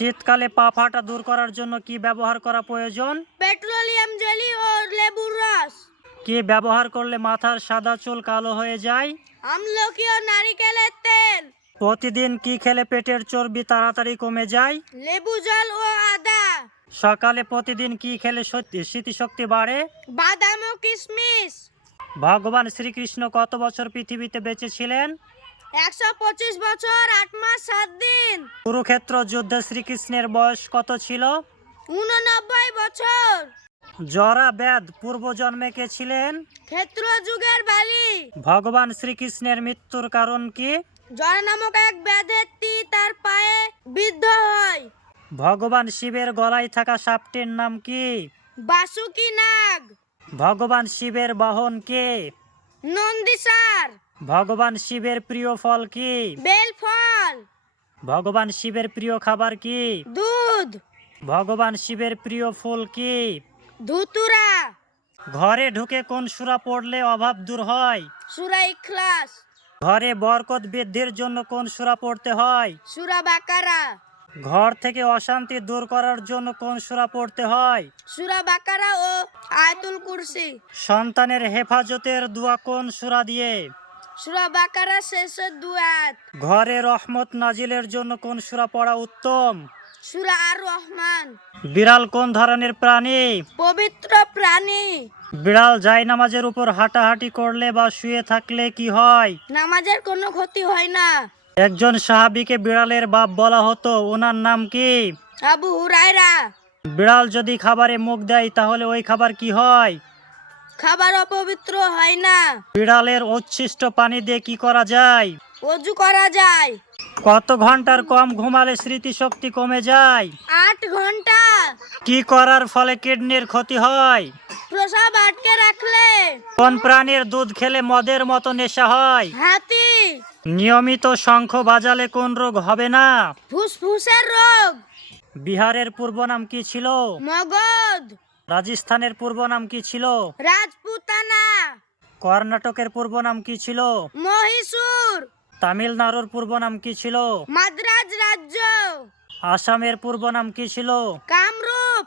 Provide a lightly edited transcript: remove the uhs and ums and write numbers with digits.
শীতকালে পা ফাটা দূর করার জন্য কি ব্যবহার করা প্রয়োজন? পেট্রোলিয়াম জেলি ও লেবুর রস। কি ব্যবহার করলে মাথার সাদা চুল কালো হয়ে যায়? আমলকি ও নারিকেলের তেল। প্রতিদিন কি খেলে পেটের চর্বি তাড়াতাড়ি কমে যায়? লেবু জল ও আদা। সকালে প্রতিদিন কি খেলে স্মৃতিশক্তি বাড়ে? বাদাম ও কিশমিশ। ভগবান শ্রীকৃষ্ণ কত বছর পৃথিবীতে বেঁচে ছিলেন? 125 বছর 8 মাস 7 দিন। কুরুক্ষেত্র যুদ্ধে শ্রীকৃষ্ণের বয়স কত ছিল? 89 বছর। জরা বেদ পূর্বজন্মে কে ছিলেন? ক্ষেত্র যুগের বালি। ভগবান শ্রীকৃষ্ণের মৃত্যুর কারণ কি? জরা নামক এক ব্যাধের তীর তার পায়ে বিদ্ধ হয়। ভগবান শিবের গলায় থাকা সাপটির নাম কি? বাসুকি নাগ। ভগবান শিবের বাহন কে? নন্দিসার। ভগবান শিবের প্রিয় ফল কি? বেল ফল। ভগবান শিবের প্রিয় খাবার কি? দুধ। ভগবান শিবের প্রিয় ফুল কি? ধুতুরা। ঘরে ঢুকে কোন সূরা পড়লে অভাব দূর হয়? সূরা ইখলাস। ঘরে বরকত বৃদ্ধির জন্য কোন সূরা পড়তে হয়? সূরা বাকারা। ঘর থেকে অশান্তি দূর করার জন্য কোন সূরা পড়তে হয়? সূরা বাকারা ও আয়াতুল কুরসি। সন্তানের হেফাজতের দোয়া কোন সূরা দিয়ে? সূরা বাকারা শেষের দুয়াত। ঘরে রহমত নাজিলের জন্য কোন সূরা পড়া উত্তম? সূরা আর রহমান। বিড়াল কোন ধরনের প্রাণী? পবিত্র প্রাণী। বিড়াল জায়নামাজের উপর হাঁটাহাঁটি করলে বা শুয়ে থাকলে কি হয়? নামাজের কোনো ক্ষতি হয় না। একজন সাহাবীকে বিড়ালের বাপ বলা হতো, ওনার নাম কি? আবু হুরায়রা। বিড়াল যদি খাবারে মুখ দেয় তাহলে ওই খাবার কি হয়? খাবার অপবিত্র হয় না। বিড়ালের উচ্ছিষ্ট পানি দিয়ে কি করা যায়? ওযু করা যায়। কত ঘন্টার কম ঘুমালে স্মৃতিশক্তি কমে যায়? 8 ঘন্টা। কি করার ফলে কিডনির ক্ষতি হয়? প্রসাব আটকে রাখলে। কোন প্রাণীর দুধ খেলে মদের মতো নেশা হয়? হাতি। নিয়মিত শঙ্খ বাজালে কোন রোগ হবে না? ফুসফুসের রোগ। বিহারের পূর্ব নাম কি ছিল? মগধ। রাজস্থানের পূর্ব নাম কি ছিল? রাজপুতানা। কর্ণাটকের পূর্ব নাম কি ছিল? মহীশূর। তামিলনাড়ুর পূর্ব নাম কি ছিল? মাদ্রাজ রাজ্য। আসামের পূর্ব নাম কি ছিল? কামরূপ।